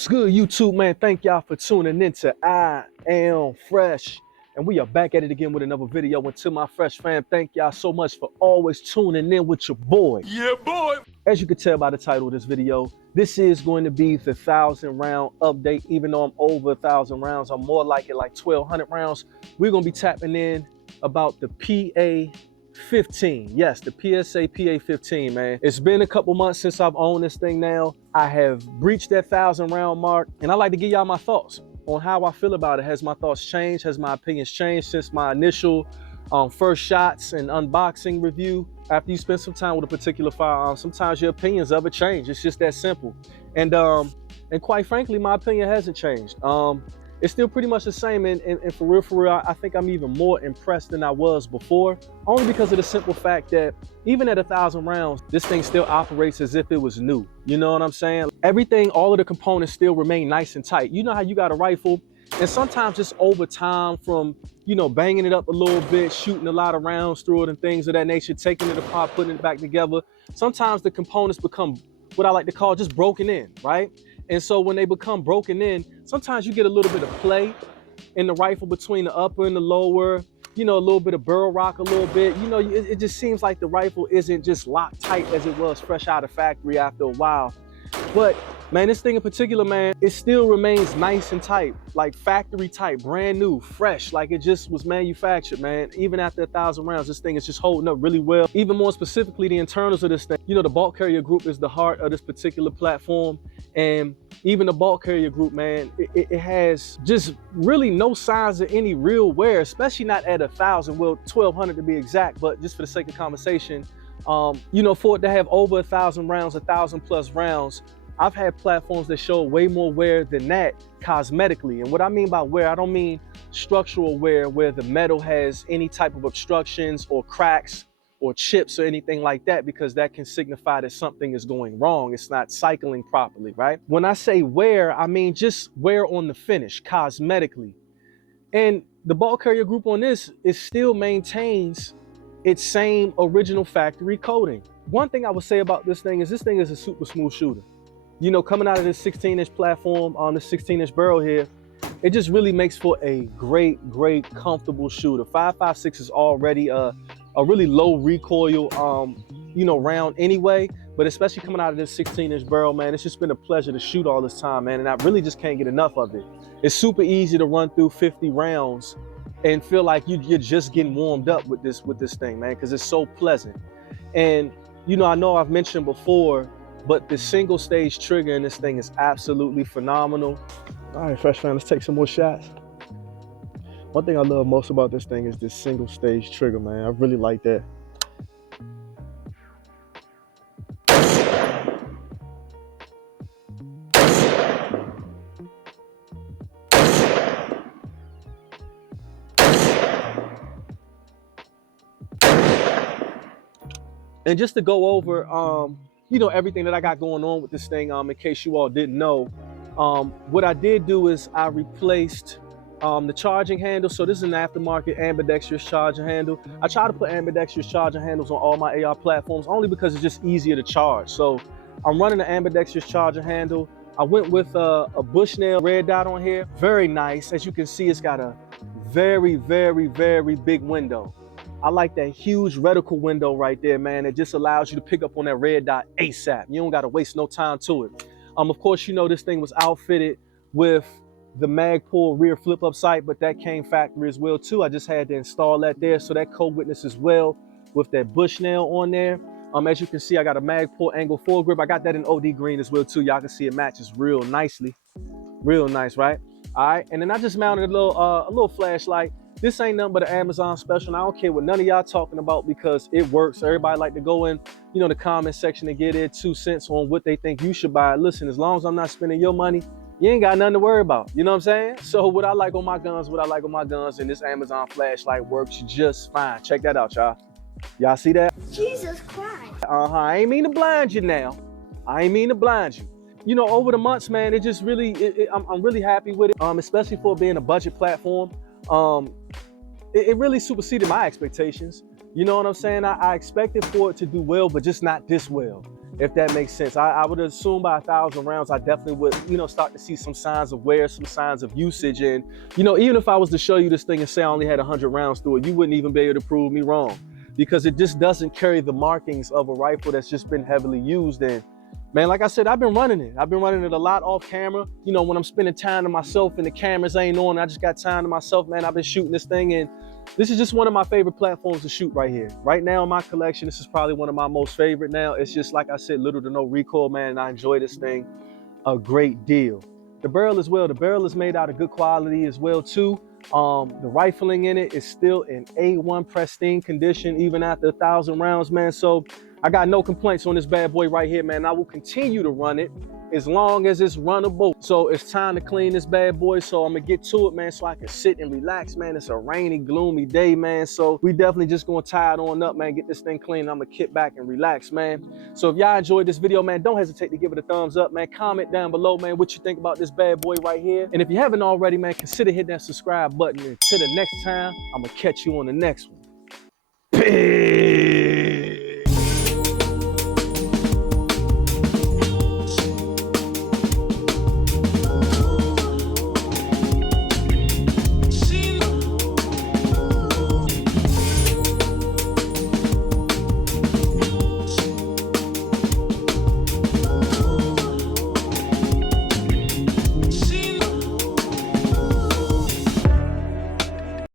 What's good, YouTube, man? Thank y'all for tuning in to I Am Fresh. And we are back at it again with another video. And to my Fresh fam, thank y'all so much for always tuning in with your boy. Yeah, boy. As you can tell by the title of this video, this is going to be the 1,000 round update. Even though I'm over 1,000 rounds, I'm more like it like 1,200 rounds. We're going to be tapping in about the PA-15. Yes, the PSA PA-15, man. It's been a couple months since I've owned this thing now. I have breached that 1,000 round mark, and I like to give y'all my thoughts on how I feel about it. Has my thoughts changed? Has my opinions changed since my initial first shots and unboxing review? After you spend some time with a particular firearm, sometimes your opinions of it change. It's just that simple. And quite frankly, my opinion hasn't changed. It's still pretty much the same, and for real, I think I'm even more impressed than I was before, only because of the simple fact that even at 1,000 rounds, this thing still operates as if it was new. You know what I'm saying? Everything, all of the components still remain nice and tight. You know how you got a rifle, and sometimes just over time from, you know, banging it up a little bit, shooting a lot of rounds through it and things of that nature, taking it apart, putting it back together, sometimes the components become what I like to call just broken in, right? And so when they become broken in, sometimes you get a little bit of play in the rifle between the upper and the lower, you know, a little bit of barrel rock, a little bit, you know, it just seems like the rifle isn't just locked tight as it was fresh out of factory after a while. But man, this thing in particular, man, it still remains nice and tight, like factory type, brand new, fresh, like it just was manufactured, man. Even after 1,000 rounds, this thing is just holding up really well. Even more specifically, the internals of this thing. You know, the bulk carrier group is the heart of this particular platform. And even the bulk carrier group, man, it has just really no signs of any real wear, especially not at 1,000, well, 1,200 to be exact, but just for the sake of conversation, you know, for it to have over 1,000 rounds, 1,000 plus rounds, I've had platforms that show way more wear than that cosmetically. And what I mean by wear, I don't mean structural wear where the metal has any type of obstructions or cracks or chips or anything like that, because that can signify that something is going wrong. It's not cycling properly, right? When I say wear, I mean just wear on the finish, cosmetically. And the bulk carrier group on this, it still maintains its same original factory coating. One thing I would say about this thing is a super smooth shooter. You know, coming out of this 16-inch platform on the 16-inch barrel here, it just really makes for a great, comfortable shooter. 5.56 is already a really low recoil, you know, round anyway, but especially coming out of this 16-inch barrel, man, it's just been a pleasure to shoot all this time, man, and I really just can't get enough of it. It's super easy to run through 50 rounds and feel like you're just getting warmed up with this thing, man, because it's so pleasant. And, you know I've mentioned before, but the single stage trigger in this thing is absolutely phenomenal. All right, Fresh fam, let's take some more shots. One thing I love most about this thing is this single stage trigger, man. I really like that. And just to go over, you know, everything that I got going on with this thing, in case you all didn't know, what I did do is I replaced the charging handle. So this is an aftermarket ambidextrous charging handle. I try to put ambidextrous charging handles on all my AR platforms only because it's just easier to charge. So I'm running an ambidextrous charging handle. I went with a Bushnell red dot on here. Very nice. As you can see, it's got a very big window. I like that huge reticle window right there, man. It just allows you to pick up on that red dot ASAP. You don't got to waste no time to it. Of course, you know, this thing was outfitted with the Magpul rear flip up sight, but that came factory as well too. I just had to install that there, so that co-witness as well with that Bushnell on there. As you can see, I got a Magpul angle foregrip. I got that in OD green as well too. Y'all can see it matches real nicely. Real nice, right? All right, and then I just mounted a little flashlight. This ain't nothing but an Amazon special, and I don't care what none of y'all talking about because it works. Everybody like to go in, you know, the comment section and get their 2 cents on what they think you should buy. Listen, as long as I'm not spending your money, you ain't got nothing to worry about. You know what I'm saying? So what I like on my guns, and this Amazon flashlight works just fine. Check that out, y'all. Y'all see that? Jesus Christ. I ain't mean to blind you now. I ain't mean to blind you. You know, over the months, man, it just really, I'm really happy with it, especially for being a budget platform. It really superseded my expectations. You know what I'm saying? I expected for it to do well, but just not this well. if that makes sense. I would assume by 1,000 rounds, I definitely would, start to see some signs of wear, some signs of usage. And, even if I was to show you this thing and say I only had 100 rounds through it, you wouldn't even be able to prove me wrong, because it just doesn't carry the markings of a rifle that's just been heavily used. And man, like I said, I've been running it. I've been running it a lot off camera. When I'm spending time to myself and the cameras ain't on, I just got time to myself, man. I've been shooting this thing, and this is just one of my favorite platforms to shoot right here. Right now in my collection, this is probably one of my most favorite now. It's just, like I said, little to no recoil, man, and I enjoy this thing a great deal. The barrel as well. The barrel is made out of good quality as well, too. The rifling in it is still in A1 pristine condition, even after 1,000 rounds, man. So I got no complaints on this bad boy right here, man. I will continue to run it as long as it's runnable. So it's time to clean this bad boy. So I'm gonna get to it, man, so I can sit and relax, man. It's a rainy, gloomy day, man. So we definitely just gonna tie it on up, man, get this thing clean. I'm gonna kick back and relax, man. So if y'all enjoyed this video, man, don't hesitate to give it a thumbs up, man. Comment down below, man, what you think about this bad boy right here. And if you haven't already, man, consider hitting that subscribe button. And until the next time, I'm gonna catch you on the next one. Peace.